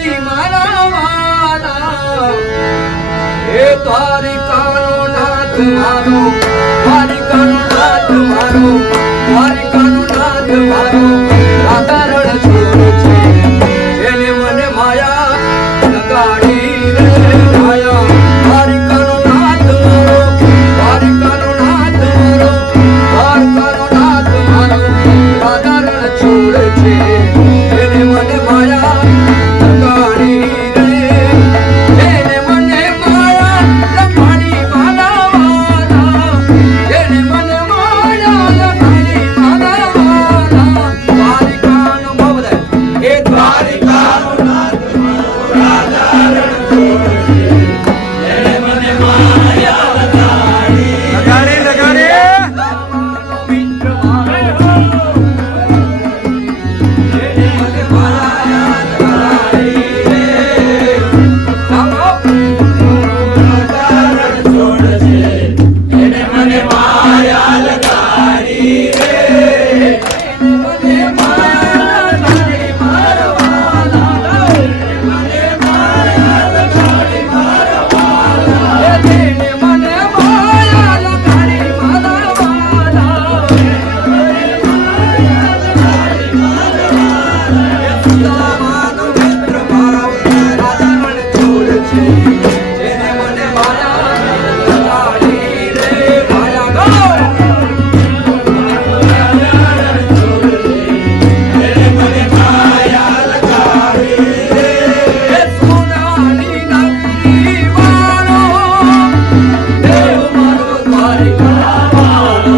મારા વાલા એ દ્વારિકાનો નાથ મારો દ્વારિકાનો નાથ મારો દ્વારિકાનો નાથ મારો રાધારણ છોડ છે જેને મને માયા લગાડી રે માયા દ્વારિકાનો નાથ મારો દ્વારિકાનો નાથ મારો દ્વારકાનો નાથ મારો રાધારણ છોડ છે જેને મને માયા લગાડી રે જેને મને માયા લગાડી મારા વાલા જેને મને માયા લગાડી મારા વાલા દ્વારિકાનો ભવદય એ દ્વારિકાનો નાથ મારો રાધારણ છોડ છે જેને મને માયા લગાડી લગાડી રામાનો મિત્ર મારો જેને મને માયા લગાડી રે રામો રાધારણ છોડ છે જેને મને માયા લગાડી રે જેને મને માયા લગાડી મારા વાલા મને માયા લગાડી મારા વાલા જેને મને માયા લગાડી મારા વાલા સુદામાનો મિત્ર મારો રાધારણ છોડ છે જેને મને માયા લગાડી રે માયા ગો સોનાની નગરી વાળો દેવ મારો દ્વારિકા વાળો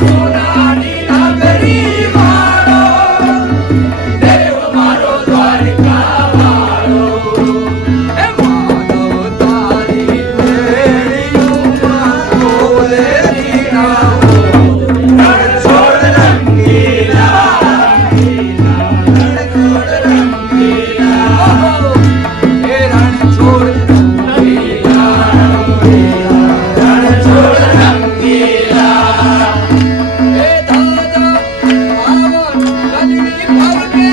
સોનાની નગરી વાળો દેવ મારો દ્વારિકા વાળો હે માધવ તારી વેણીઓમાં બોલે રીણાઓ રણ છોડ રંગીલા હે રણ છોડ રંગીલા હે દાદા આવન ગદની ભરકે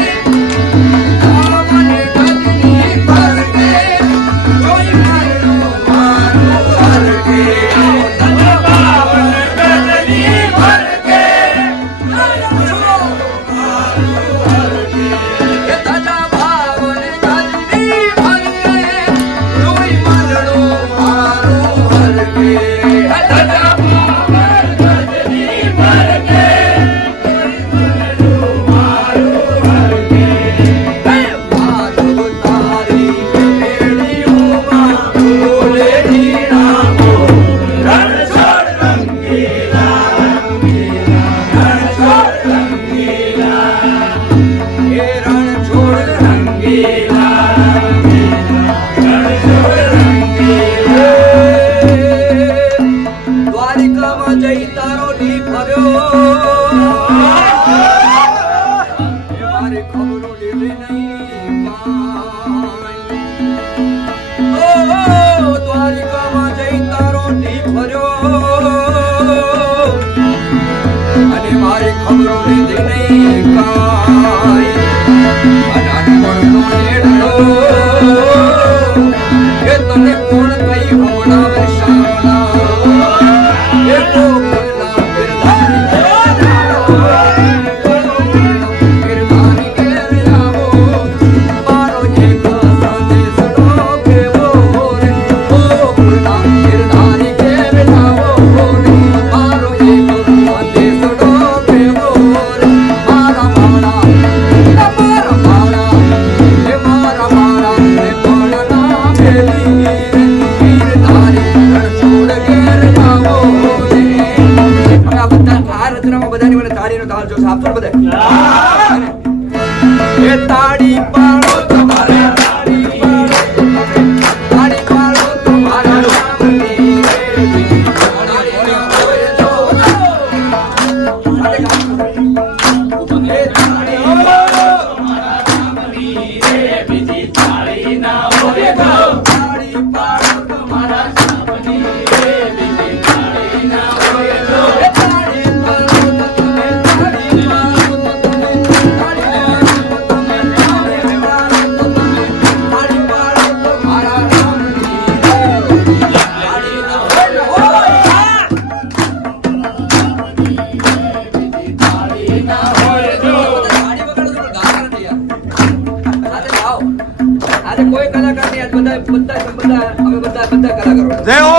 આવન ગદની ભરકે કોઈ મારનો મારો હરકે દાદા આવન ગદની ભરકે દાદા ભાવન ગદની ભરકે કોઈ મારનો મારો હરકે દાદા ભાવન ગદની ભરકે માધવ તારી વેણીઓમાં બોલે રીણાઓ રણ છોડ રંગીલા રણ છોડ રંગીલા હે રણ છોડ રંગીલા રણ છોડ રંગીલા દ્વારિકામાં જઈ તારો દી ફર્યો એ મારી ખબરો લીધી નહીં કાંઈ. ઓ દ્વારિકામાં જઈ તારો દી ફર્યો અને મારી ખબરો લીધી નહીં કાંઈ. અનાથપણનો નેડો એ તને કોણ કઈ હમણાં શામલા એ ગોકુળના ગિરધારી ગિરધારી ઘેર આવો મારો એક સંદેશડો કેવો રે ગોકુળના ગિરધારી ઘેર આવો રે મારો એક સંદેશડો કેવો રે મારા માળા એ મારા માળા એ પણના ભેલી રે ગિરધારી રણ છોડ ઘેર આવો રે. હવે આ બધા આ રચનામાં બધાની મને તાળીનો તાલ જો આપજો ને બધા એ તાળી પાડો તમારે તાળી પાડો તાળી પાડો તમારા રામની રે તાળી હોય જો સાથે ગાઓ એ તાળી પાડો તમારા રામની રે બીજી તાળી ના હોય તો તાળી પાડો તમારા રામની રે બીજી તાળી ના હોય તો તાળી પાડો તમે તાળી પાડો તમે તાળી પાડો તમે બધા કલાકારો જય હો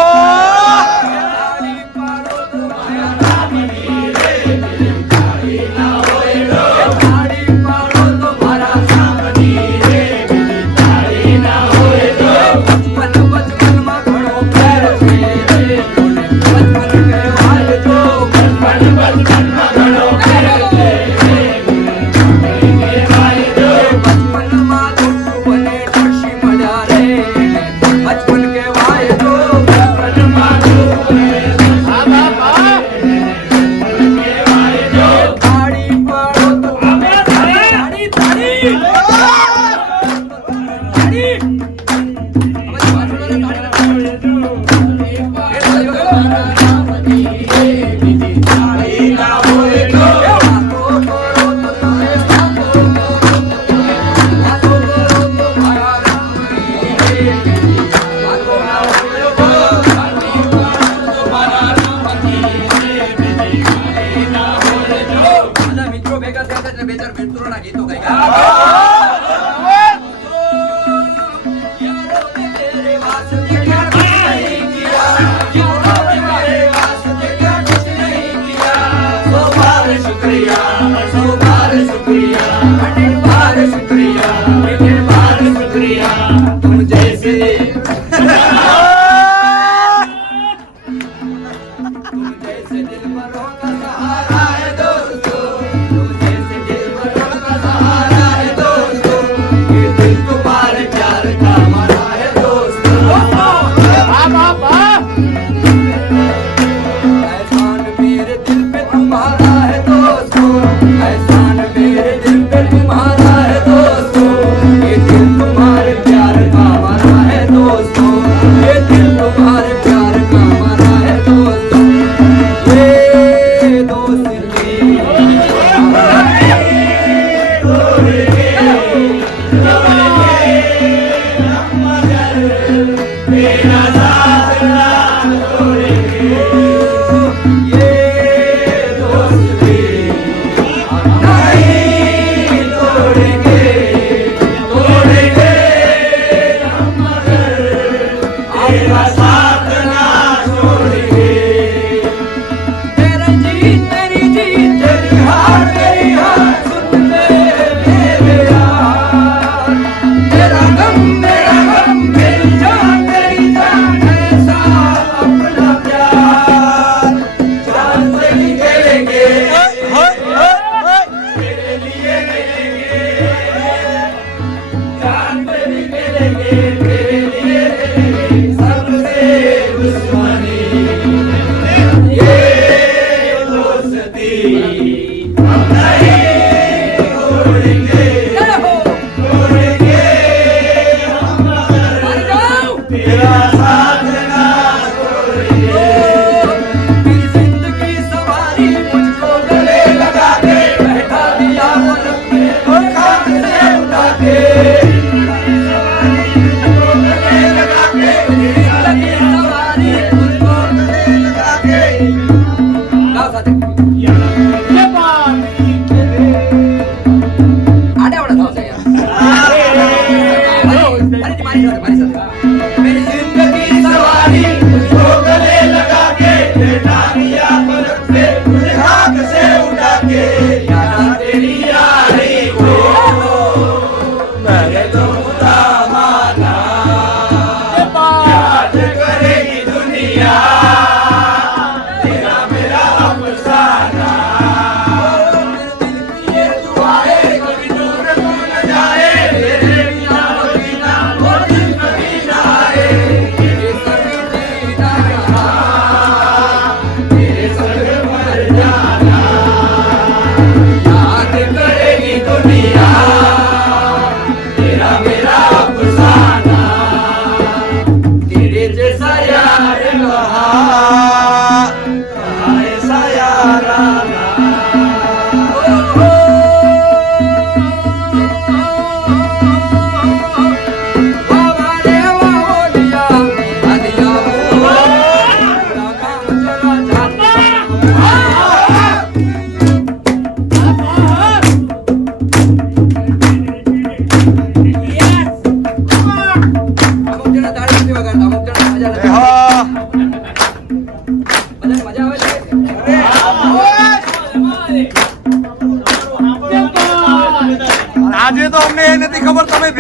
सबसे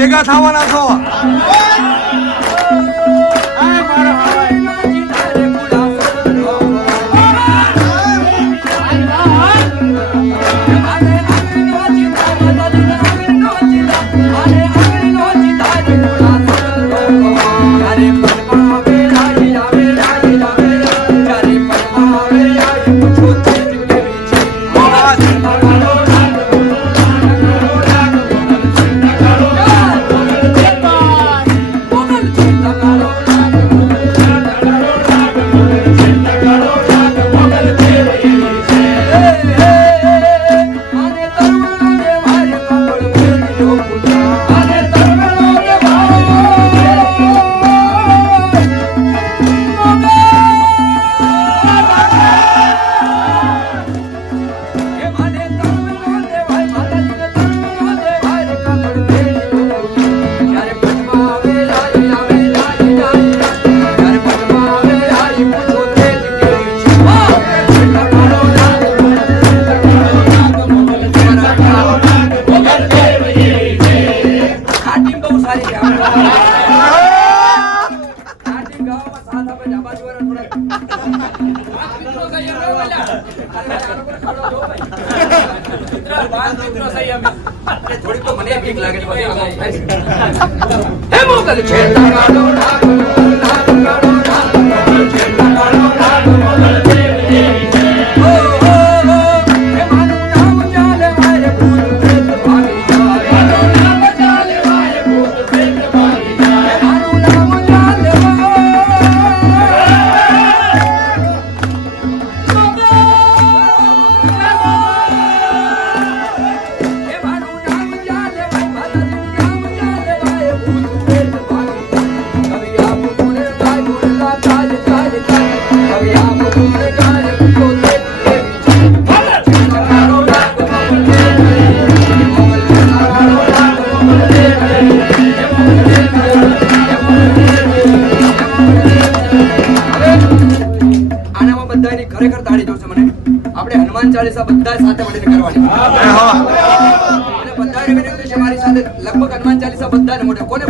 ભેગા થવાના છો. થોડી તો મને બીક લાગે છે પછી આમાં થાય છે. હે મોગલ છેડા કાઢો ડાક મોગલ ડાક કાઢો ડાક મોગલ છેડા કાઢો ડાક મોગલ દેવી ઓ હે માનું નામ ચાલે વારે ભૂત પ્રેત ભાગી જાય માનું નામ ચાલે વારે ભૂત પ્રેત ભાગી જાય માનું નામ ચાલે ખરેખર તાળી જોશે મને. આપણે હનુમાન ચાલીસા બધા સાથે મળીને કરવાની. અને બધાને વિનંતી છે મારી સાથે લગભગ હનુમાન ચાલીસા બધાને મોઢે કોને